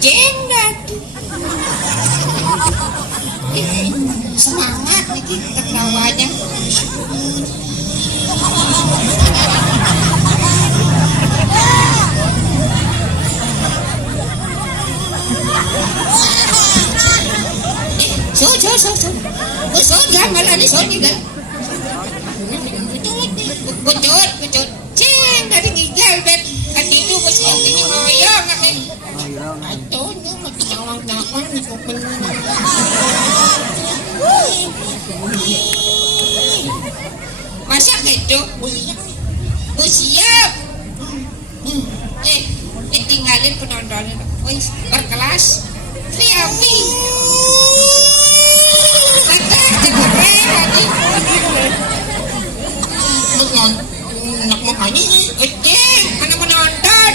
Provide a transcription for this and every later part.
Jengat. Semangat nih tertawanya. So, jangan ada soalnya kan. Kucut. Ceng, dari ngigel bet. Kan itu bos yang ini ngoyong kan. Aduh, ini mati nyawang-nyawang nih kuping. Masak itu? Siap. Tinggalin penontonnya. Berkelas. Triapi. Nak mau kani mana menonton.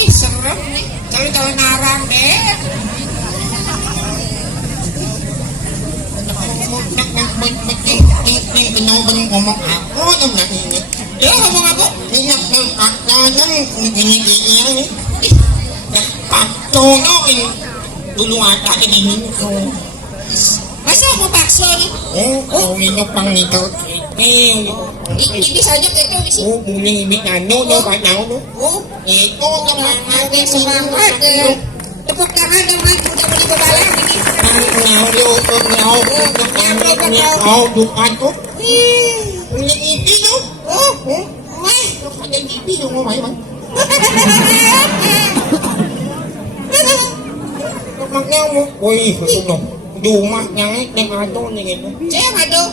Ih serem nih, kalau narang deh. Nak ngomong aku namanya ini. Ya ngomong apa? Nak makanan ini. Pakcono ini dulu ada di sini. Masa mau bakso nih? Oh, ini pang nito. Ini saja itu di sini. Oh, boleh ini nano no panau no. Oh, itu semangat. Tepuk tangan teman sudah beli bebalan ini. Nyau dukan tuh. Ini ini no. Oh, mai. Ada ini no mau mai. Maknya mo, woi, no. Duma nyai dengan ado nih gitu. Ceng ado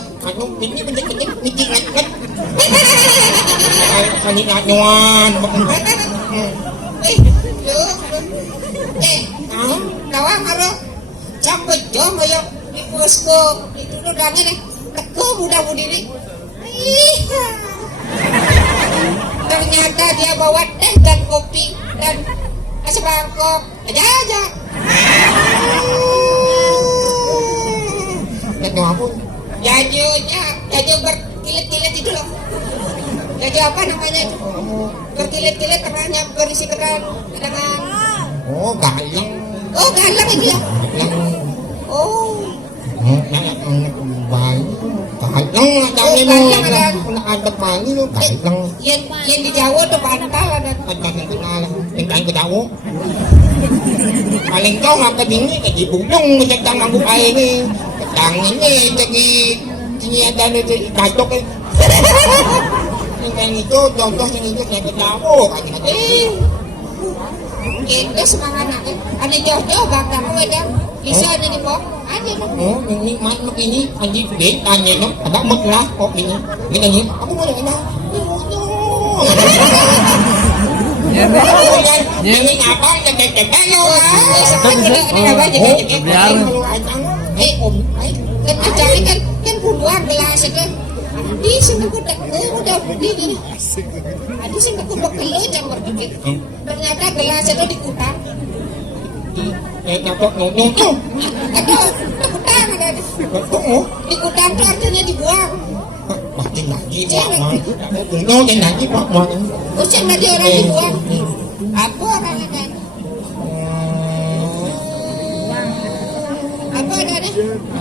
ini bener-bener mikiran kan. Kali ngaduan. Kawang halo. Campur jom ayo di posko itu udah nih. Teko mudah-mudah ini. Ternyata dia bawa teh dan kopi dan sebangkok aja. Itu apa? Jajo berkilit-kilit itu loh. Jajo apa namanya itu? Berkilit-kilit tengahnya berisi dengan. Oh galang. Oh galang itu ya. Oh. Galang ada pani lo galang. Yang di Jawa tuh bantal ada. Yang ke Jawa. Paling kau ngapa dini di bujung sedang ngambuk air ni. Sedang ini jadi sini ada ni katok ni. Yang itu contoh yang itu yang ketahu kan. Kita semangat nak. Ada jauh-jauh bakal kau ada. Bisa ada di bawah. Ada. Oh, ini mak ini anjing bed tanya no. Ada mak lah kok ini. Ini aku mau nak. Ini apa cek-cek lo. Biar. Kan puluhan gelas itu. Di sini udah begini. Di sini aku bakal jam berpikir. Ternyata gelas itu dikutang. Nyokok. Aduh, dikutang ada. Dikutang itu artinya dibuang. Makin lagi Pak. Dan lagi Pak. Ucap tadi orang dibuang. Apa orangnya kan? Apa ada deh?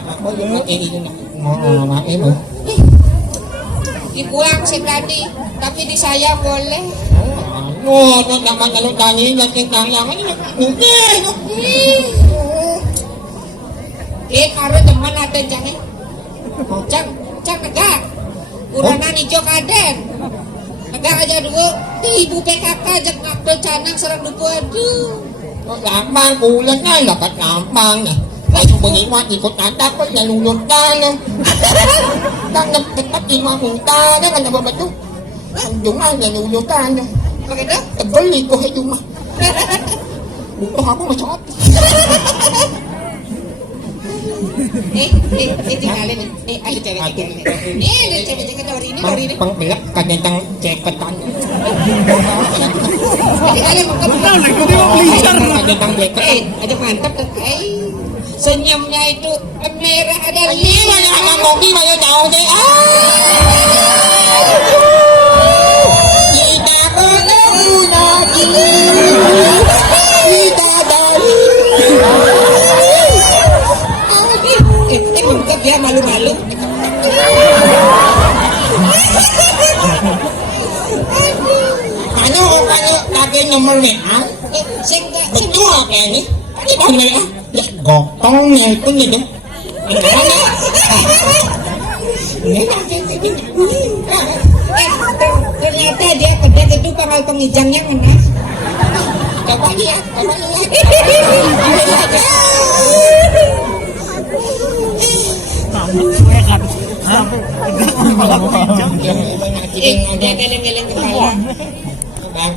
Apa ini mau ibu? Dibuang sih tadi, tapi disayang boleh. Oh, nama kalau tanya nanti tanya ini mungkin. Karo teman ada jangan. Cang negak. Uranan hijau kaden. Negak aja dulu. Ibu PKK ajak ngapel canang serang duku aduh. Gampang bulan kan dapat gampang nih. Kalau pengimat ikut atas pun nalulutkan. Dan tetap imat muntah kan ada betul. Cuma nalulutkan. Begitu? Terbeli kok cuma. Bukan aku macam apa? Tinggalin. Ayo cewek. Ini cewek dari ini. Pengbelak kadang cepetan. Tinggalin ada mantap tuh. Senyumnya itu merah ada lima yang kopi mayo jauh deh. Kita boleh malu-malu. Ano kung ano lagi nomor WA? Sing Betul kayak ini. Ini bang WA. Ya gotong ya itu nih. ternyata dia kedek itu pangkal pengijangnya mana? Coba lihat. Dia geleng-geleng kepala.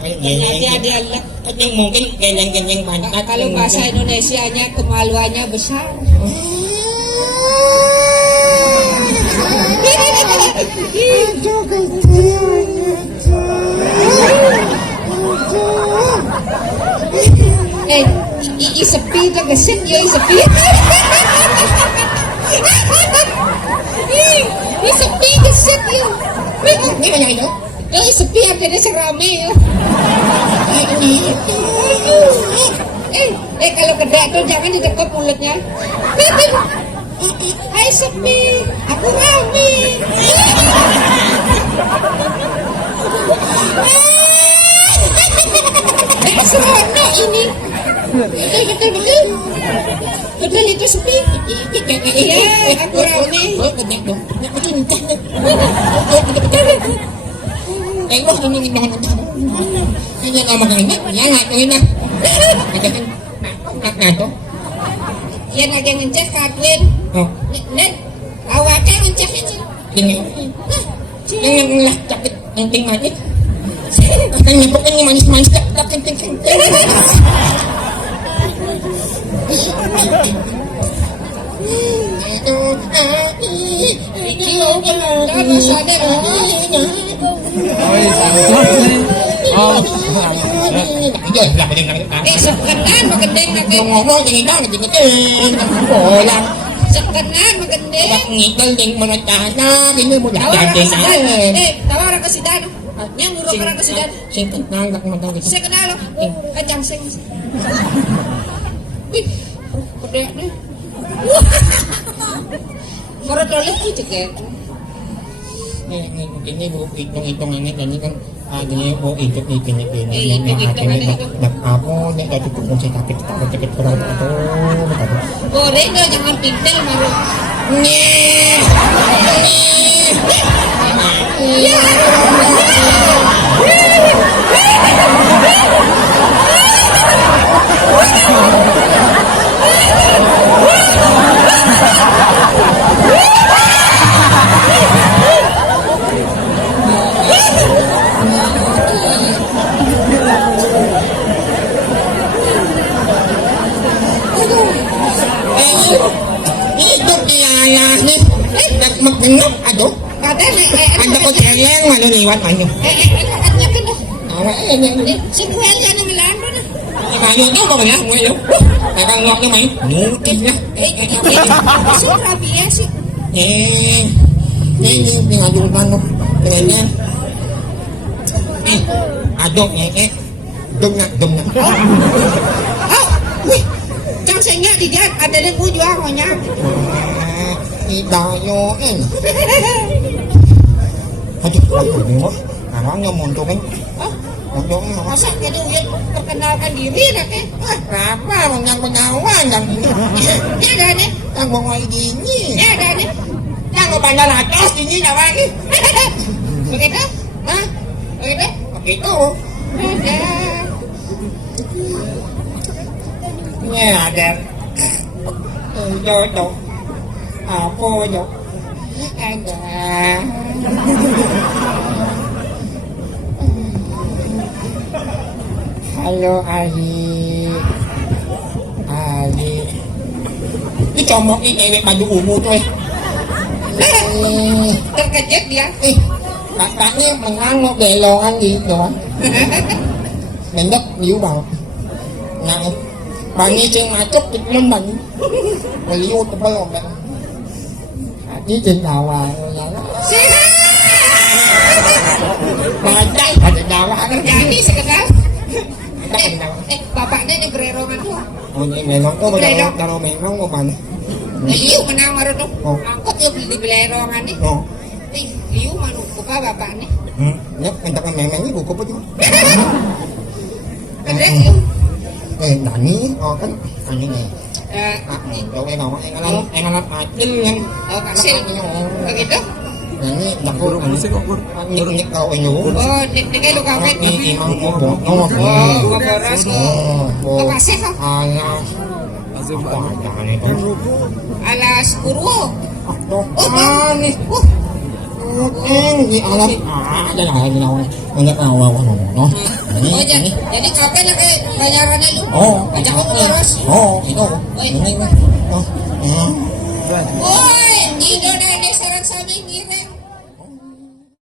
Ternyata dia Yang mungkin geleng-geleng pantat. kalau bahasa Indonesianya kemaluannya besar. Sepi itu gesit ya sepi. Sepi gesit ya. Gimana itu? Sepi artinya serame ya. Kalau kedek tuh jangan didekat mulutnya. Hai sepi, aku rame. Serono ini. Betul itu sepi. Iya, aku rame. Tengok ini ngomong ini, ya ngakuin lah. Nak tuh. Yan lagi ngecek Kathleen. Oh, Nen, awaknya ngecek ini. ini. Yang lah sakit penting manis. Kan nyepok ini manis-manis tak penting. Kamu sadar sekenan magendeng lagi. Ngomong jadi bang, jadi bolang. Sekenan magendeng. Ngikal ding menotana, ini mau jadi Tawa orang kesidan. Yang nguruk orang kesidan. Sing kenal tak mentang gitu. Saya kenal loh. Kacang sing. Wih, gede deh. Moro doleh gitu kan. Ini bu hitung-hitungannya tadi kan ini bu hitung-hitungannya Iya, hitung-hitungannya itu. Aku nih gak cukup musik tapi tak cekit kurang atau Goreng dong, jangan pintel malu. Hidup dia nih maggenok aduh ada ko teleng maliliwat manyo Si Kuel yan ang milano na. Imano ito ba na ngayon nakangok na may nukin na So, grabe yan si... yung pinagulutan mo ganyan adok dum na Wih, Kang Senya di dyan, ada rin po juga ako niya. idayoin aduh sabi mo parang yung mundo kan mundo kan Masa ka daw yan, perkenalkan diri na ke. Kenapa yang pengawan yang Ya, Dani. yang bawa gini Ya, Dani. yang bandar atas ini lagi Begitu? hah Begitu? begitu Ada. ya ada jodoh apa jodoh Ada. halo Ali dicomok ini cewek madu ungu tuh Terkejut dia. Kakaknya mengangok belongan gitu mendek liu bang nah bani ceng macok tiklon bang liu tebel ombak ini ceng tawa badai ada tawa Jadi sekedar. ada tawa Bapaknya ini gererongan tuh. oh ini melong tuh baru melong mau mana Liu menawar itu. Oh. Angkot ya beli belerongan nih. Oh. Liu manu buka bapak nih. Nhắc anh ta memang ibu ko pa din. Ada Liu. Nani kan ano ni. Eh, Đâu em nào anh alam atin yan. oh kasih. Begitu? Nani nako nyik kau inyo. Oh, dengan lu kawin. Ni imang mo bo. Oh, boros lo. Oh, kasih kok. Alas. Alas purwo. Ani. Di alam. Ada lah ini nawan. Enggak tahu no. Oh, jadi kapan ya kayak bayarannya lu? Oh, Ajak aku boros. Oh, itu. Ini. Oh. Woi, Indonesia sarang sami ngiring.